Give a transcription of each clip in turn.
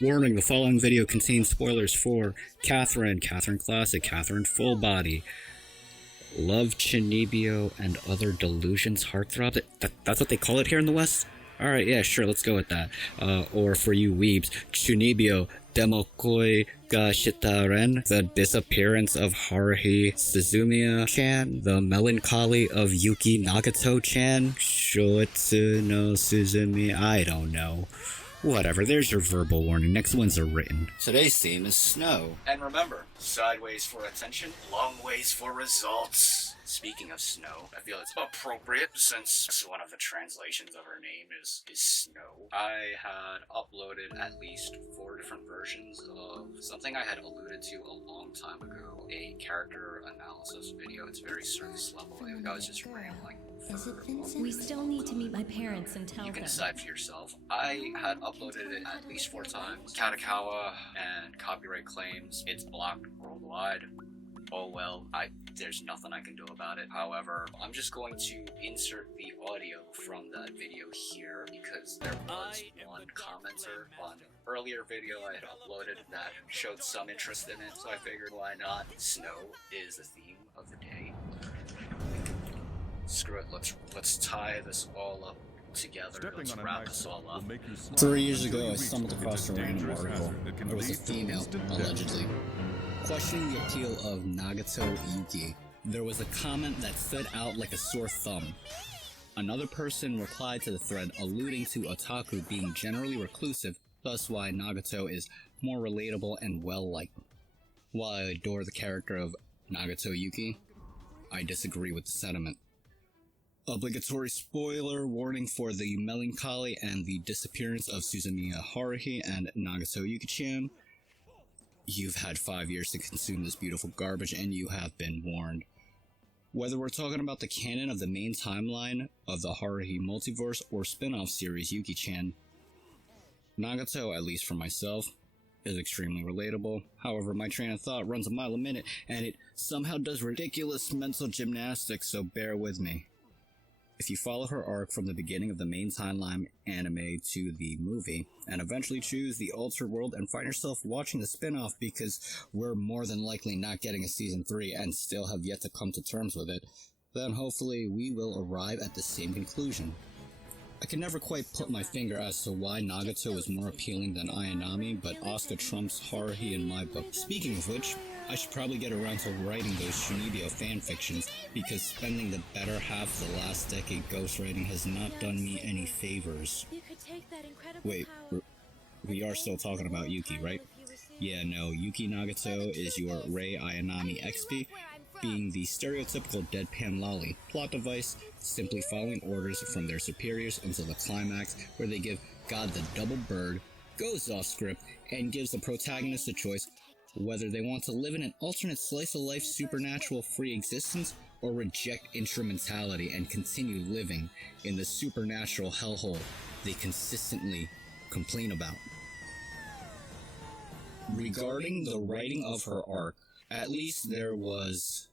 Warning, the following video contains spoilers for Catherine, Catherine Classic, Catherine Full Body, Love Chinibio, and Other Delusions Heartthrob. That's what they call it here in the West? Alright, yeah, sure, let's go with that. Or for you weebs, Chunibyo, Demokoi ga Shitaren, The Disappearance of Haruhi Suzumiya-chan, The Melancholy of Yuki Nagato-chan, Shoitsu no Suzumi, I don't know. Whatever, there's your verbal warning. Next ones are written. Today's theme is snow. And remember, sideways for attention, long ways for results. Speaking of snow, I feel it's appropriate since one of the translations of her name is snow. I had uploaded at least 4 different versions of something I had alluded to a long time ago, a character analysis video. It's very surface level. I was just rambling. We still need to meet my parents and tell them. You can decide for yourself. I had uploaded it at least 4 times. Katakawa and copyright claims. It's blocked worldwide. Oh well, there's nothing I can do about it. However, I'm just going to insert the audio from that video here because there was one commenter on an earlier video I had uploaded that showed some interest in it, so I figured why not. Snow is the theme of the day. Screw it, let's tie this all up together. Let's wrap this all up. 3 years ago, I stumbled across a random article. There was a female, allegedly, questioning the appeal of Nagato Yuki. There was a comment that stood out like a sore thumb. Another person replied to the thread alluding to otaku being generally reclusive, thus why Nagato is more relatable and well-liked. While I adore the character of Nagato Yuki, I disagree with the sentiment. Obligatory spoiler warning for The Melancholy and the Disappearance of Suzumiya Haruhi and Nagato Yuki-chan. You've had 5 years to consume this beautiful garbage and you have been warned. Whether we're talking about the canon of the main timeline of the Haruhi multiverse or spin-off series Yuki-chan, Nagato, at least for myself, is extremely relatable. However, my train of thought runs a mile a minute and it somehow does ridiculous mental gymnastics, so bear with me. If you follow her arc from the beginning of the main timeline anime to the movie, and eventually choose the altered world and find yourself watching the spin-off because we're more than likely not getting a season 3 and still have yet to come to terms with it, then hopefully we will arrive at the same conclusion. I can never quite put my finger as to why Nagato is more appealing than Ayanami, but Asuka trumps Haruhi in my book. Speaking of which, I should probably get around to writing those Shunibyo fanfictions, because spending the better half of the last decade ghostwriting has not done me any favors. Wait, we are still talking about Yuki, right? Yeah, no, Yuki Nagato is your Rei Ayanami XP, being the stereotypical deadpan lolly plot device, simply following orders from their superiors until the climax, where they give God the double bird, goes off script, and gives the protagonist a choice whether they want to live in an alternate slice-of-life supernatural-free existence or reject instrumentality and continue living in the supernatural hellhole they consistently complain about. Regarding the writing of her arc, at least there was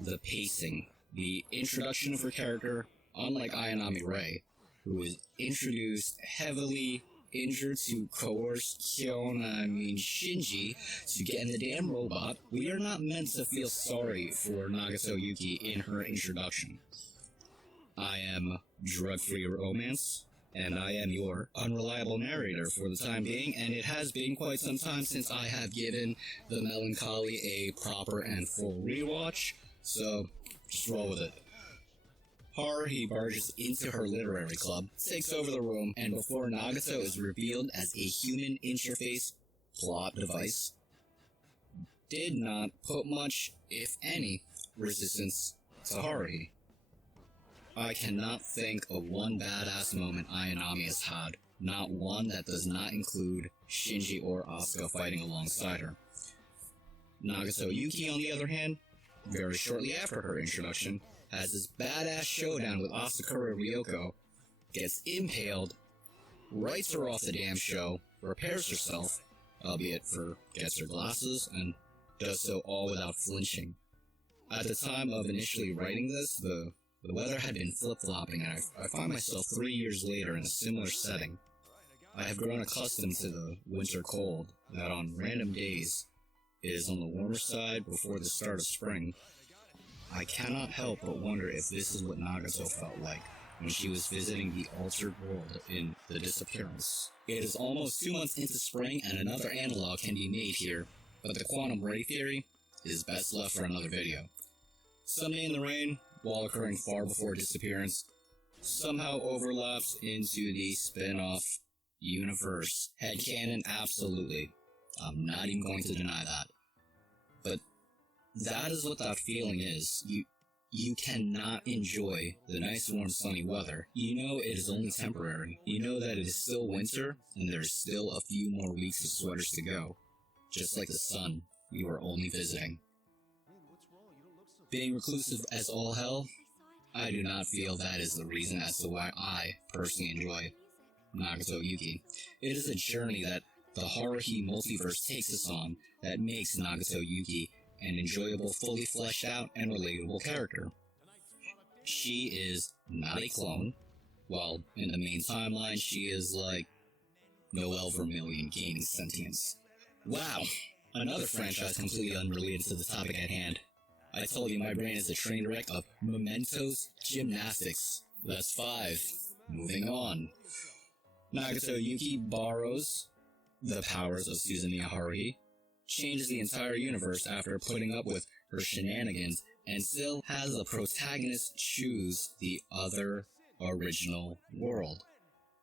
the pacing. The introduction of her character, unlike Ayanami Rei, who is introduced heavily injured to coerce Shinji to get in the damn robot, we are not meant to feel sorry for Nagato Yuki in her introduction. I am Drug-Free Romance, and I am your unreliable narrator for the time being, and it has been quite some time since I have given The Melancholy a proper and full rewatch, so just roll with it. Haruhi barges into her literary club, takes over the room, and before Nagato is revealed as a human interface plot device, did not put much, if any, resistance to Haruhi. I cannot think of one badass moment Ayanami has had, not one that does not include Shinji or Asuka fighting alongside her. Nagato Yuki, on the other hand, very shortly after her introduction, has this badass showdown with Asakura Ryoko, gets impaled, writes her off the damn show, repairs herself, albeit forgets her glasses, and does so all without flinching. At the time of initially writing this, the weather had been flip-flopping, and I find myself 3 years later in a similar setting. I have grown accustomed to the winter cold that on random days is on the warmer side before the start of spring. I cannot help but wonder if this is what Nagato felt like when she was visiting the altered world in The Disappearance. It is almost 2 months into spring and another analog can be made here, but the quantum ray theory is best left for another video. Someday in the Rain, while occurring far before Disappearance, somehow overlaps into the spin-off universe. Headcanon, absolutely. I'm not even going to deny that. But that is what that feeling is. You cannot enjoy the nice warm sunny weather. You know it is only temporary. You know that it is still winter, and there's still a few more weeks of sweaters to go. Just like the sun, you are only visiting. Being reclusive as all hell, I do not feel that is the reason as to why I personally enjoy Nagato Yuki. It is a journey that the Haruhi multiverse takes us on that makes Nagato Yuki an enjoyable, fully fleshed out, and relatable character. She is not a clone, while in the main timeline she is like Noel Vermillion gaining sentience. Wow! Another franchise completely unrelated to the topic at hand. I told you my brain is a train wreck of Mementos Gymnastics. That's 5. Moving on. Nagato Yuki borrows the powers of Suzumiya Haruhi, changes the entire universe after putting up with her shenanigans, and still has the protagonist choose the other original world.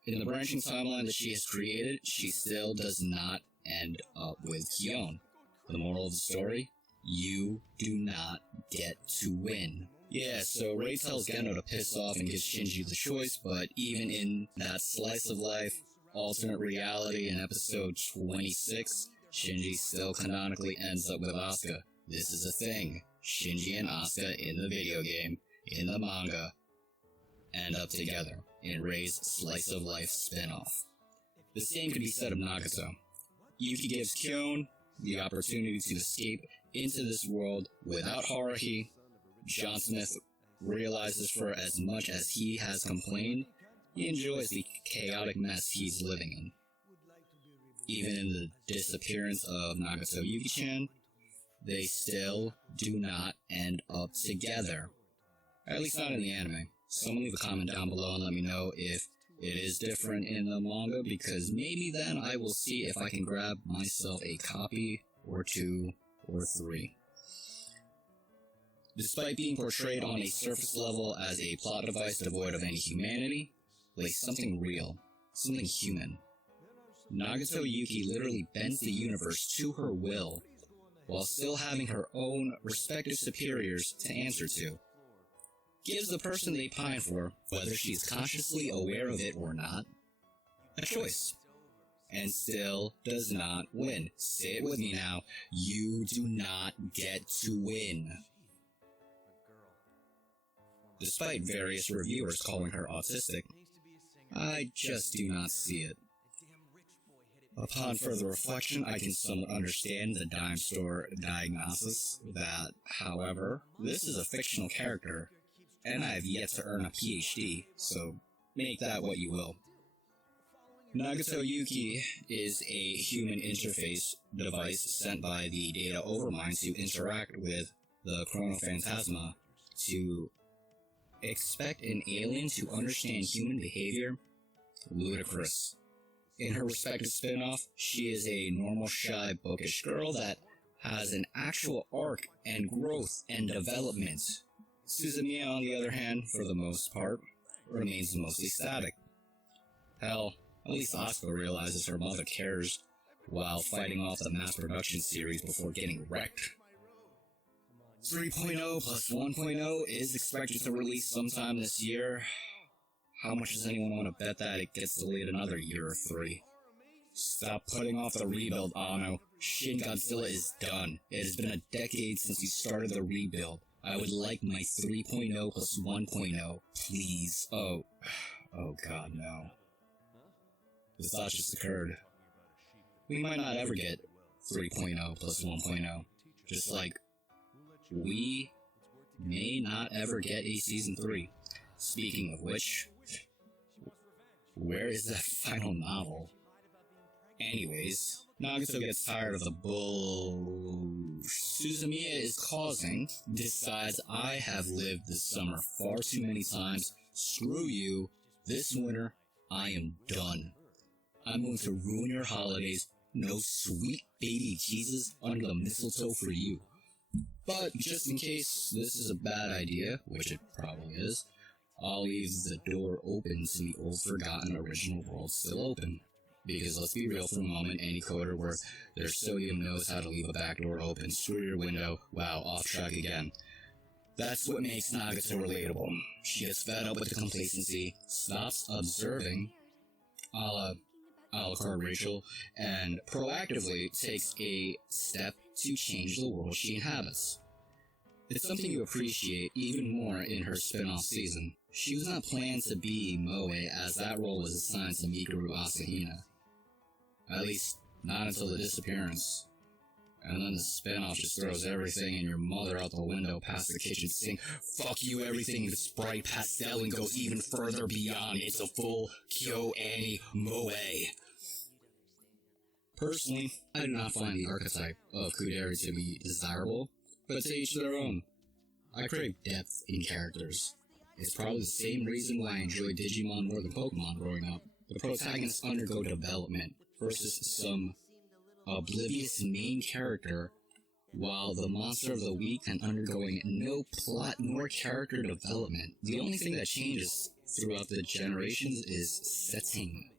In the branching timeline that she has created, she still does not end up with Kyon. The moral of the story? You do not get to win. Yeah, so Rei tells Gendo to piss off and gives Shinji the choice, but even in that slice of life, alternate reality in episode 26, Shinji still canonically ends up with Asuka. This is a thing. Shinji and Asuka in the video game, in the manga, end up together in Rei's slice of life spin-off. The same could be said of Nagato. Yuki gives Kyon the opportunity to escape into this world without Haruhi. John Smith realizes for as much as he has complained, he enjoys the chaotic mess he's living in. Even in the disappearance of Nagato Yuki-chan, they still do not end up together. At least not in the anime. Someone leave a comment down below and let me know if it is different in the manga, because maybe then I will see if I can grab myself a copy or 2 or 3. Despite being portrayed on a surface level as a plot device devoid of any humanity, lays something real, something human. Nagato Yuki literally bends the universe to her will, while still having her own respective superiors to answer to. Gives the person they pine for, whether she's consciously aware of it or not, a choice. And still does not win. Say it with me now. You do not get to win. Despite various reviewers calling her autistic, I just do not see it. Upon further reflection, I can somewhat understand the dime store diagnosis that, however, this is a fictional character, and I have yet to earn a PhD, so make that what you will. Nagato Yuki is a human interface device sent by the Data Overmind to interact with the Chronophantasma. To expect an alien to understand human behavior? Ludicrous. In her respective spin-off, she is a normal, shy, bookish girl that has an actual arc and growth and development. Suzumiya, on the other hand, for the most part, remains mostly static. Hell, at least Asuka realizes her mother cares while fighting off the mass production series before getting wrecked. 3.0 plus 1.0 is expected to release sometime this year. How much does anyone want to bet that it gets delayed another year or 3? Stop putting off the rebuild, Anno. Shin Godzilla is done. It has been a decade since we started the rebuild. I would like my 3.0 plus 1.0, please. Oh god, no. The thought just occurred. We might not ever get 3.0 plus 1.0. Just like, we may not ever get a Season 3. Speaking of which, where is that final novel? Anyways, Nagato gets tired of the bull Suzumiya is causing, decides I have lived this summer far too many times, screw you, this winter, I am done. I'm going to ruin your holidays, no sweet baby Jesus under the mistletoe for you. But just in case this is a bad idea, which it probably is, I'll leave the door open to the old forgotten original world still open. Because let's be real for a moment, any coder where their sodium knows how to leave a back door open, screw your window, wow, off track again. That's what makes Nagato relatable. She gets fed up with the complacency, stops observing, a la carte Rachel, and proactively takes a step to change the world she inhabits. It's something you appreciate even more in her spin-off season. She was not planned to be Moe, as that role was assigned to Mikuru Asahina. At least, not until the disappearance. And then the spin-off just throws everything and your mother out the window past the kitchen sink. Fuck you, everything is bright pastel and goes even further beyond. It's a full Kyo Annie Moe. Personally, I do not find the archetype of Kuderi to be desirable, but to each their own. I crave depth in characters. It's probably the same reason why I enjoyed Digimon more than Pokemon growing up. The protagonists undergo development versus some oblivious main character, while the monster of the week and undergoing no plot nor character development. The only thing that changes throughout the generations is setting.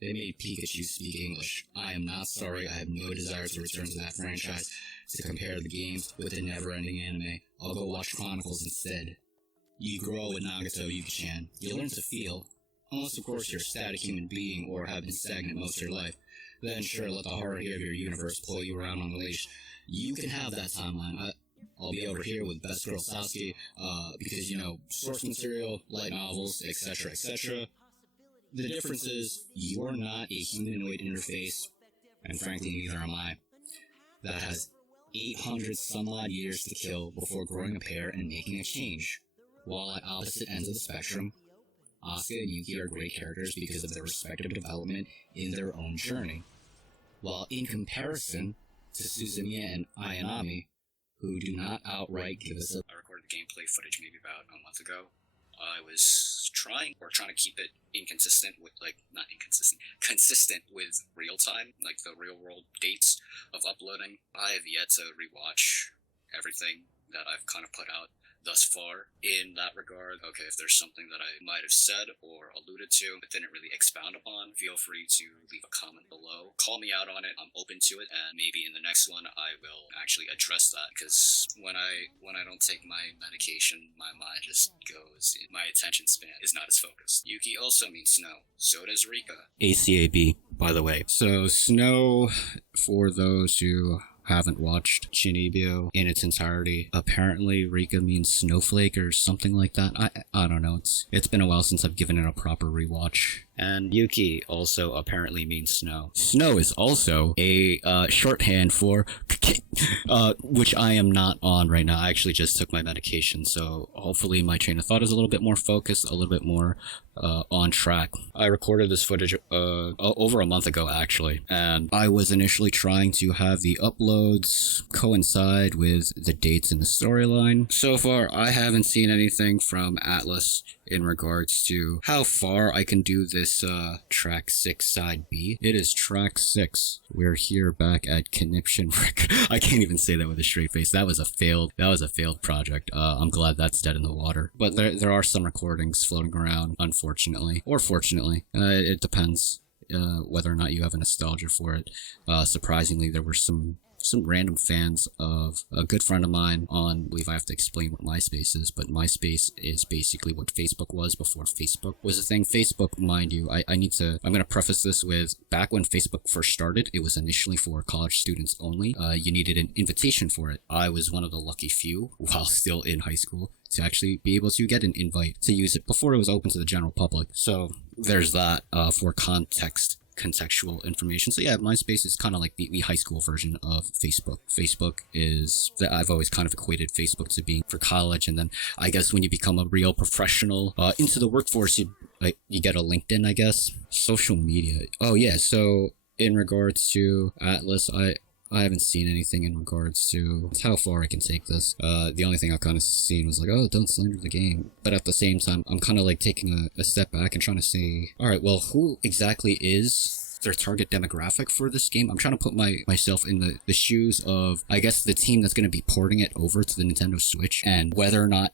They made Pikachu speak English. I am not sorry, I have no desire to return to that franchise to compare the games with the never-ending anime. I'll go watch Chronicles instead. You grow with Nagato Yuki-chan. You learn to feel. Unless, of course, you're a static human being or have been stagnant most of your life. Then sure, let the hierarchy of your universe pull you around on the leash. You can have that timeline. I'll be over here with Best Girl Sasuke, because, you know, source material, light novels, etc., etc. The difference is, you're not a humanoid interface, and frankly, neither am I, that has 800 some odd years to kill before growing a pair and making a change. While at opposite ends of the spectrum, Asuka and Yuki are great characters because of their respective development in their own journey. While in comparison to Suzumiya and Ayanami, who do not outright give us a... I recorded the gameplay footage maybe about a month ago. I was trying to keep it consistent with real time, like the real world dates of uploading. I have yet to rewatch everything that I've kind of put out thus far in that regard. Okay, if there's something that I might have said or alluded to but didn't really expound upon, feel free to leave a comment below. Call me out on it. I'm open to it, and maybe in the next one I will actually address that, because when I don't take my medication, my mind just goes, my attention span is not as focused. Yuki also means snow. So does Rika. ACAB, by the way. So snow, for those who haven't watched Shinibyo in its entirety, apparently Rika means snowflake or something like that. I don't know. It's been a while since I've given it a proper rewatch. And Yuki also apparently means snow. Snow is also a shorthand for which I am not on right now. I actually just took my medication, so hopefully my train of thought is a little bit more focused, a little bit more on track. I recorded this footage over a month ago, actually, and I was initially trying to have the uploads coincide with the dates in the storyline. So far, I haven't seen anything from Atlas in regards to how far I can do this track 6 side B. It is track 6. We're here back at Conniption. I can't even say that with a straight face. That was a failed project. I'm glad that's dead in the water. But there are some recordings floating around, unfortunately. Or fortunately. It depends whether or not you have a nostalgia for it. Surprisingly, there were some random fans of a good friend of mine on, I believe I have to explain what MySpace is, but MySpace is basically what Facebook was before Facebook was a thing. Facebook, mind you, I'm going to preface this with, back when Facebook first started, it was initially for college students only. You needed an invitation for it. I was one of the lucky few, while still in high school, to actually be able to get an invite to use it before it was open to the general public. So there's that for contextual information. So yeah, MySpace is kind of like the high school version of Facebook. Facebook is, I've always kind of equated Facebook to being for college, and then I guess when you become a real professional into the workforce, like you get a LinkedIn, I guess. Social media. Oh yeah, so in regards to Atlas, I haven't seen anything in regards to how far I can take this. The only thing I've kind of seen was like, oh, don't slander the game. But at the same time, I'm kind of like taking a step back and trying to say, all right, well, who exactly is their target demographic for this game? I'm trying to put myself in the shoes of, I guess, the team that's going to be porting it over to the Nintendo Switch, and whether or not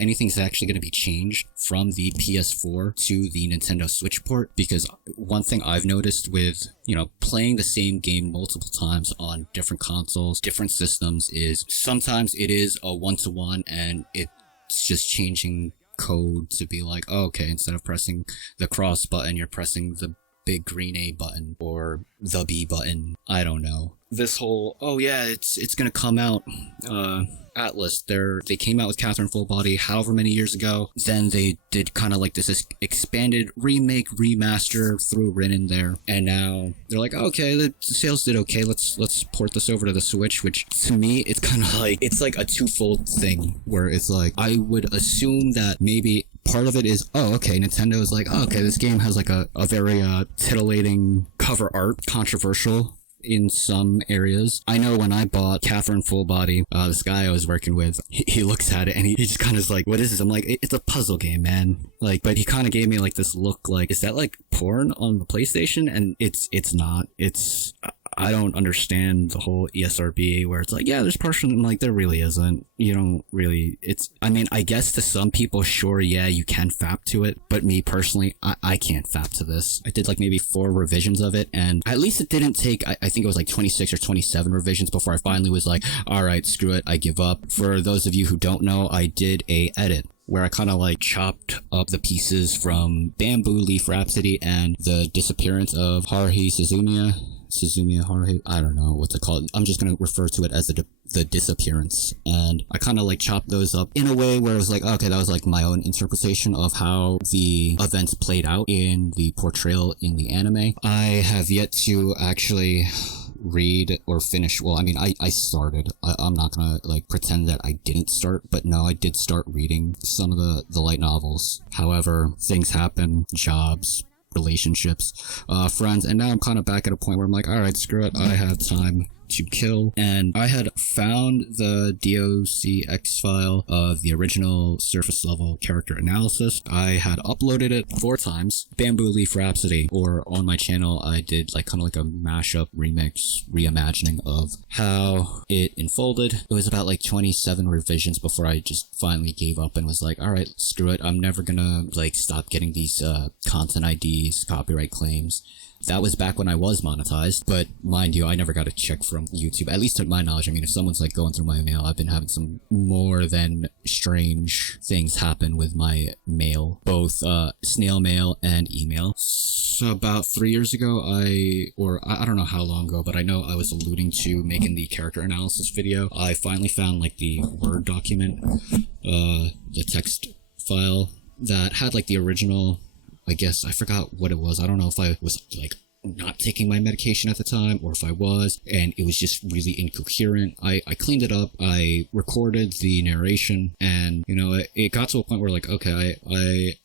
anything's actually going to be changed from the PS4 to the Nintendo Switch port. Because one thing I've noticed with, you know, playing the same game multiple times on different consoles, different systems, is sometimes it is a one-to-one and it's just changing code to be like, oh, okay, instead of pressing the cross button, you're pressing the big green A button or the B button. I don't know. This whole, oh yeah, it's gonna come out, Atlas, they came out with Catherine Full Body however many years ago. Then they did kind of like this expanded remake, remaster, threw Rin in there, and now they're like, okay, the sales did okay, let's port this over to the Switch, which to me, it's kind of like, it's like a twofold thing, where it's like, I would assume that maybe part of it is, oh, okay, Nintendo is like, oh, okay, this game has like a very titillating cover art, controversial in some areas. I know when I bought Catherine Full Body, this guy I was working with, he looks at it and he just kind of is like, what is this? I'm like, it's a puzzle game, man. Like, but he kind of gave me like this look like, is that like porn on the PlayStation? And it's not. I don't understand the whole ESRB where it's like, yeah, there's portion, and like, there really isn't. You don't really, I mean, I guess to some people, sure, yeah, you can fap to it, but me personally, I can't fap to this. I did like maybe 4 revisions of it, and at least it didn't take, I think it was like 26 or 27 revisions before I finally was like, alright, screw it, I give up. For those of you who don't know, I did a edit where I kind of like chopped up the pieces from Bamboo Leaf Rhapsody and the disappearance of Haruhi Suzumiya, Haruhi, I don't know what's it called. I'm just going to refer to it as the disappearance. And I kind of like chopped those up in a way where it was like, okay, that was like my own interpretation of how the events played out in the portrayal in the anime. I have yet to actually read or finish. Well, I mean, I started. I'm not gonna like pretend that I didn't start, but no, I did start reading some of the light novels. However, things happen, jobs, relationships, friends, and now I'm kind of back at a point where I'm like, alright, screw it, I have time to kill. And I had found the DOCX file of the original surface level character analysis. I had uploaded it 4 times. Bamboo Leaf Rhapsody, or on my channel, I did like kind of like a mashup remix reimagining of how it unfolded. It was about like 27 revisions before I just finally gave up and was like, alright, screw it, I'm never gonna like stop getting these content IDs, copyright claims. That was back when I was monetized, but mind you, I never got a check from YouTube, at least to my knowledge. I mean, if someone's like going through my mail, I've been having some more than strange things happen with my mail, both snail mail and email. So about 3 years ago, I don't know how long ago, but I know I was alluding to making the character analysis video. I finally found like the Word document, the text file that had like the original, I guess, I forgot what it was. I don't know if I was like not taking my medication at the time or if I was, and it was just really incoherent. I cleaned it up, I recorded the narration, and you know, it got to a point where like, okay,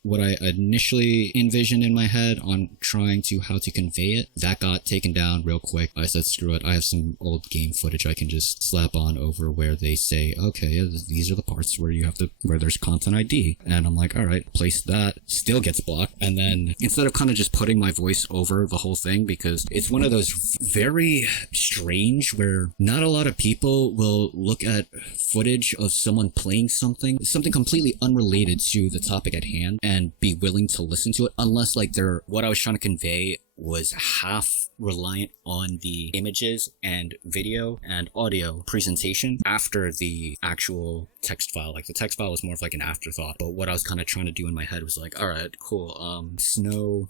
what I initially envisioned in my head on trying to how to convey it, that got taken down real quick. I said, screw it, I have some old game footage I can just slap on over where they say, okay, these are the parts where you have to, where there's content ID, and I'm like, alright, place that, still gets blocked. And then instead of kind of just putting my voice over the whole thing, because it's one of those very strange where not a lot of people will look at footage of someone playing something completely unrelated to the topic at hand and be willing to listen to it, unless like what I was trying to convey was half reliant on the images and video and audio presentation after the actual text file. Like the text file was more of like an afterthought, but what I was kind of trying to do in my head was like, alright, cool, Snow,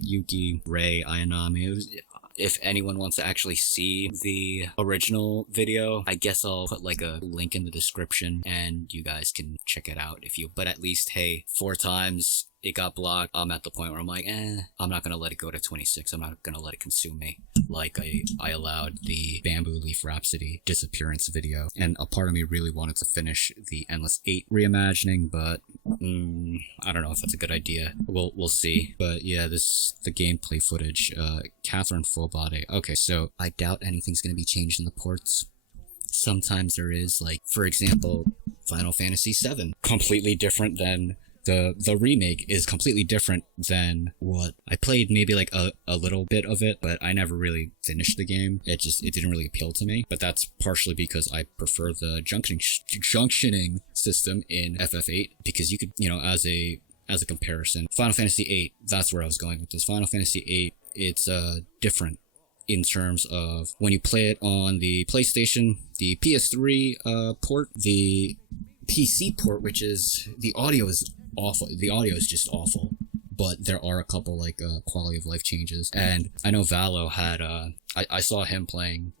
Yuki, Ray, Ayanami. If anyone wants to actually see the original video, I guess I'll put like a link in the description and you guys can check it out if you, but at least, hey, 4 times it got blocked. I'm at the point where I'm like, I'm not gonna let it go to 26. I'm not gonna let it consume me. Like I allowed the Bamboo Leaf Rhapsody disappearance video, and a part of me really wanted to finish the Endless 8 reimagining, but I don't know if that's a good idea. We'll see. But yeah, the gameplay footage, Catherine full body. Okay, so I doubt anything's gonna be changed in the ports. Sometimes there is, like, for example, Final Fantasy VII, completely different than the remake is completely different than what I played. Maybe like a little bit of it, but I never really finished the game. It didn't really appeal to me, but that's partially because I prefer the junctioning system in FF8, because you could, as a comparison, Final Fantasy VIII, that's where I was going with this. Final Fantasy VIII, it's different in terms of when you play it on the PlayStation, the PS3 port, the PC port, which is, the audio is awful. The audio is just awful, but there are a couple like quality of life changes. And I know Valo had I saw him playing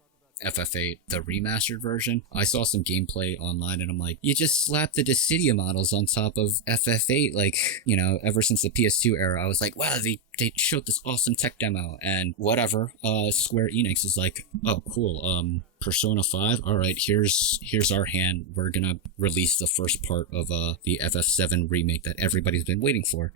FF8, the remastered version. I saw some gameplay online and I'm like, you just slapped the Dissidia models on top of FF8, like, ever since the PS2 era. I was like, wow, they showed this awesome tech demo, and whatever. Square Enix is like, oh cool, Persona 5, alright, here's our hand. We're gonna release the first part of the FF7 remake that everybody's been waiting for.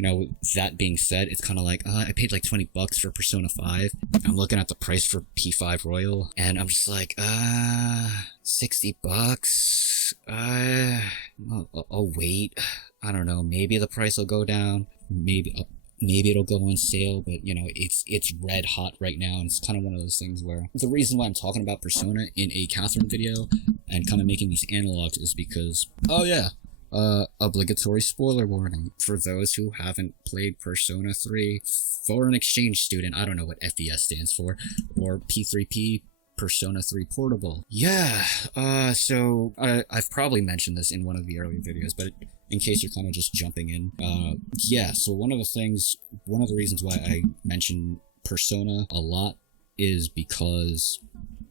That being said, it's kind of like, I paid like $20 for Persona 5. I'm looking at the price for P5 Royal, and I'm just like, $60? I'll wait. I don't know, maybe the price will go down, maybe it'll go on sale, but it's red hot right now, and it's kind of one of those things where the reason why I'm talking about Persona in a Catherine video and kind of making these analogs is because, obligatory spoiler warning for those who haven't played Persona 3, foreign exchange student, I don't know what FES stands for, or P3P, Persona 3 Portable. Yeah, so I've probably mentioned this in one of the earlier videos, but in case you're kind of just jumping in, so one of the reasons why I mention Persona a lot is because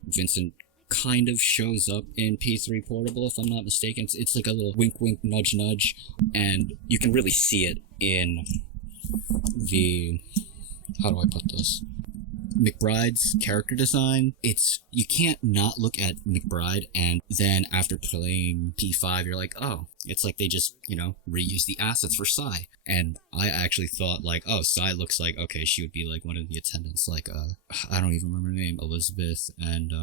Vincent kind of shows up in P3 Portable, if I'm not mistaken. It's like a little wink wink nudge nudge, and you can really see it in the, how do I put this, McBride's character design. You can't not look at McBride, and then after playing P5, you're like, oh, it's like they just, reuse the assets for Sai. And I actually thought, like, oh, Sai looks like, okay, she would be like one of the attendants, like, I don't even remember her name, Elizabeth and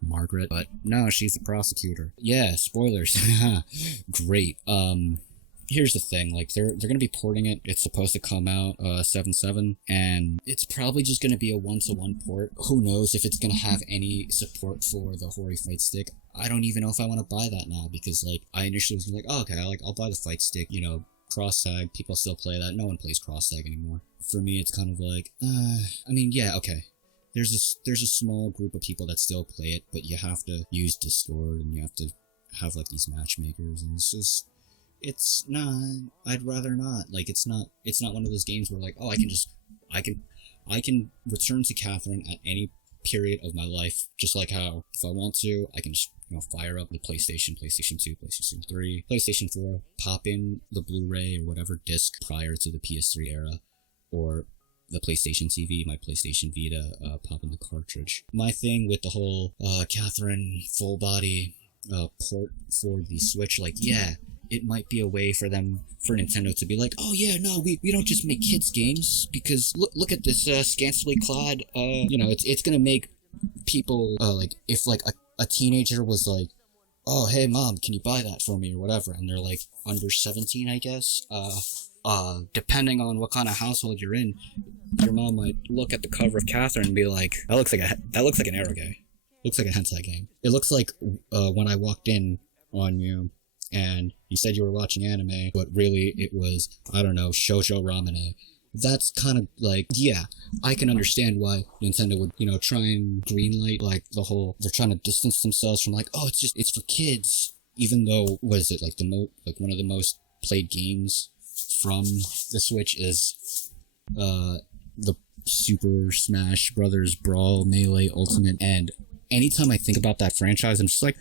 Margaret, but no, she's the prosecutor. Yeah, spoilers. Great. Here's the thing, like, they're gonna be porting it. It's supposed to come out 7/7, and it's probably just gonna be a one-to-one port. Who knows if it's gonna have any support for the Hori fight stick. I don't even know if I want to buy that now, because, like, I initially was like, oh, okay, I'll buy the fight stick, cross-tag, people still play that. No one plays cross-tag anymore. For me, it's kind of like, I mean, yeah, okay. There's a small group of people that still play it, but you have to use Discord, and you have to have, like, these matchmakers, and it's not, I'd rather not. Like, it's not one of those games where, like, oh, I can return to Catherine at any period of my life, just like how, if I want to, I can just, fire up the PlayStation 2, PlayStation 3, PlayStation 4, pop in the Blu-ray or whatever disc prior to the PS3 era, or the PlayStation TV, my PlayStation Vita, pop in the cartridge. My thing with the whole, Catherine full body, port for the Switch, like, yeah, it might be a way for Nintendo to be like, oh yeah, no, we don't just make kids games, because look at this scantily clad, it's gonna make people, like, if like a teenager was like, oh hey mom, can you buy that for me or whatever, and they're like under 17, I guess, depending on what kind of household you're in, your mom might look at the cover of Catherine and be like, that looks like an ero game. Looks like a hentai game. It looks like when I walked in on you and you said you were watching anime, but really it was, I don't know, shoujo ramene. That's kind of like, yeah, I can understand why Nintendo would, try and greenlight, like, the whole, they're trying to distance themselves from, like, oh, it's for kids, even though, what is it, like, one of the most played games from the Switch is, the Super Smash Brothers Brawl Melee Ultimate, and anytime I think about that franchise, I'm just like,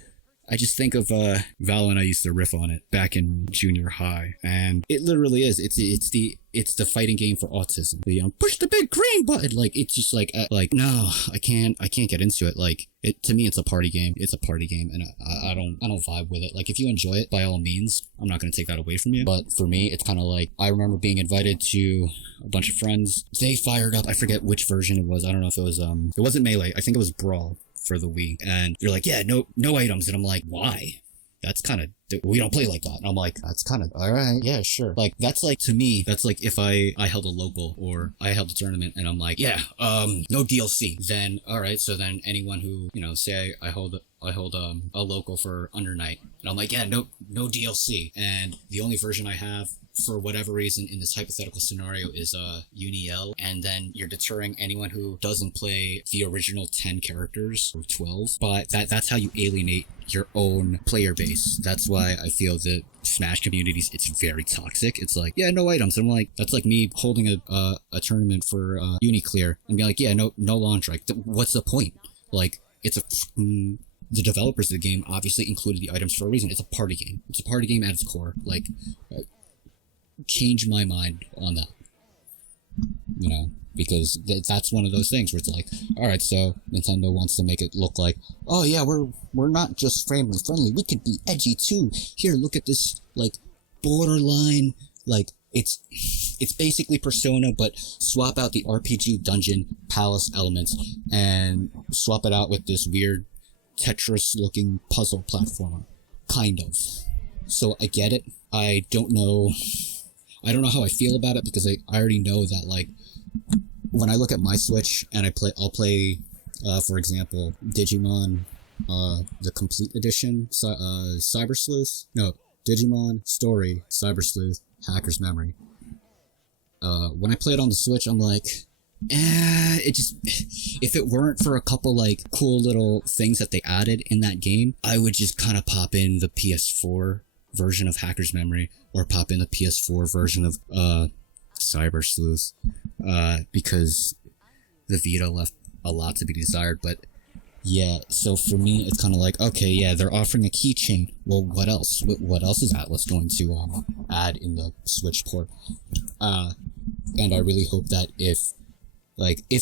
I just think of Val and I used to riff on it back in junior high, and it literally is. It's the fighting game for autism. The push the big green button. Like it's just like no, I can't get into it. Like to me, it's a party game. It's a party game, and I don't vibe with it. Like if you enjoy it, by all means, I'm not gonna take that away from you. But for me, it's kind of like I remember being invited to a bunch of friends. They fired up. I forget which version it was. I don't know if it was it wasn't Melee. I think it was Brawl for the Wii, and they're like, yeah, no items, and I'm like, why? That's kind of, we don't play like that. And I'm like, that's kind of, all right, yeah, sure. Like, that's like, to me, that's like if I held a local or I held a tournament and I'm like, yeah, no DLC. Then, all right, so then anyone who, say I hold a local for Under Night, and I'm like, yeah, no DLC. And the only version I have, for whatever reason, in this hypothetical scenario is Uni-L, and then you're deterring anyone who doesn't play the original 10 characters, or 12, but that's how you alienate your own player base. That's why I feel the Smash communities, it's very toxic. It's like, yeah, no items. I'm like, that's like me holding a tournament for Uniclear and being like, yeah, no launch. Like, what's the point? Like, it's the developers of the game obviously included the items for a reason. It's a party game. It's a party game at its core. Like, change my mind on that, because that's one of those things where it's like, all right, so Nintendo wants to make it look like, oh yeah, we're not just family friendly, we could be edgy too. Here, look at this, like, borderline, like, it's basically Persona, but swap out the RPG dungeon palace elements and swap it out with this weird Tetris looking puzzle platformer, kind of. So I get it. I don't know how I feel about it, because I already know that, like, when I look at my Switch and I'll play, for example, Digimon, the Complete Edition, Cyber Sleuth, no, Digimon Story, Cyber Sleuth, Hacker's Memory. When I play it on the Switch, I'm like, it just, if it weren't for a couple, like, cool little things that they added in that game, I would just kind of pop in the PS4 version of Hacker's Memory, or pop in the PS4 version of Cyber Sleuth, because the Vita left a lot to be desired. But yeah, so for me, it's kind of like, okay, yeah, they're offering a keychain. Well, what else? What else is Atlas going to add in the Switch port? And I really hope that if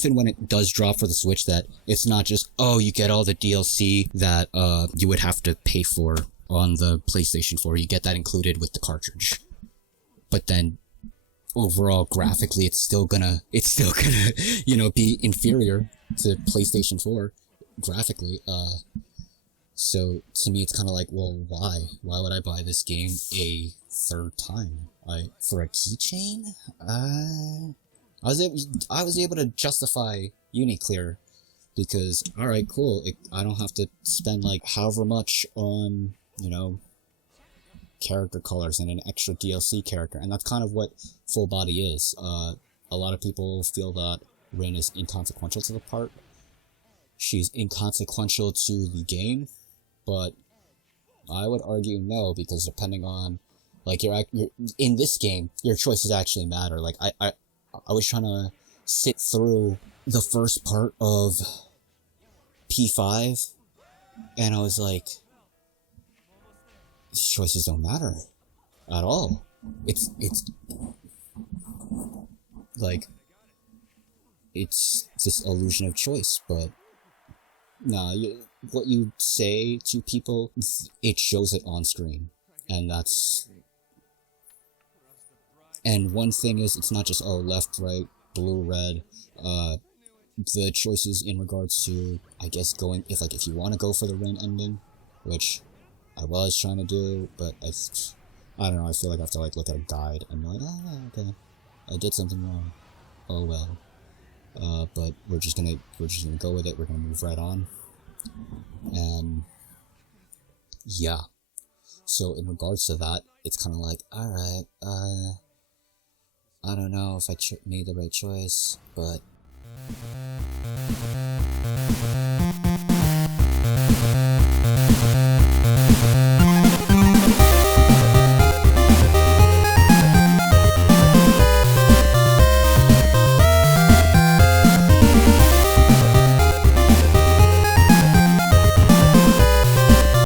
and when it does drop for the Switch, that it's not just, oh, you get all the DLC that you would have to pay for on the PlayStation 4, you get that included with the cartridge. But then overall, graphically, it's still gonna be inferior to PlayStation 4 graphically. So to me, it's kind of like, well, why would I buy this game a third time? For a keychain? I was able to justify Uniclear, because, all right, cool, I don't have to spend like however much on, character colors and an extra DLC character, and that's kind of what Full Body is. A lot of people feel that Rin is inconsequential to the part. She's inconsequential to the game, but I would argue no, because depending on, like, you're in this game, your choices actually matter. Like, I was trying to sit through the first part of P5, and I was like, these choices don't matter at all. It's like, it's this illusion of choice, but nah, what you say to people, it shows it on screen, and that's. And one thing is, it's not just, oh, left, right, blue, red. The choices in regards to, I guess, if you want to go for the Rin ending, which I was trying to do, but I don't know, I feel like I have to, like, look at a guide and be like, oh, okay, I did something wrong. Oh, well. But we're just gonna go with it, we're gonna move right on. And, yeah. So, in regards to that, it's kind of like, alright, I don't know if I made the right choice, but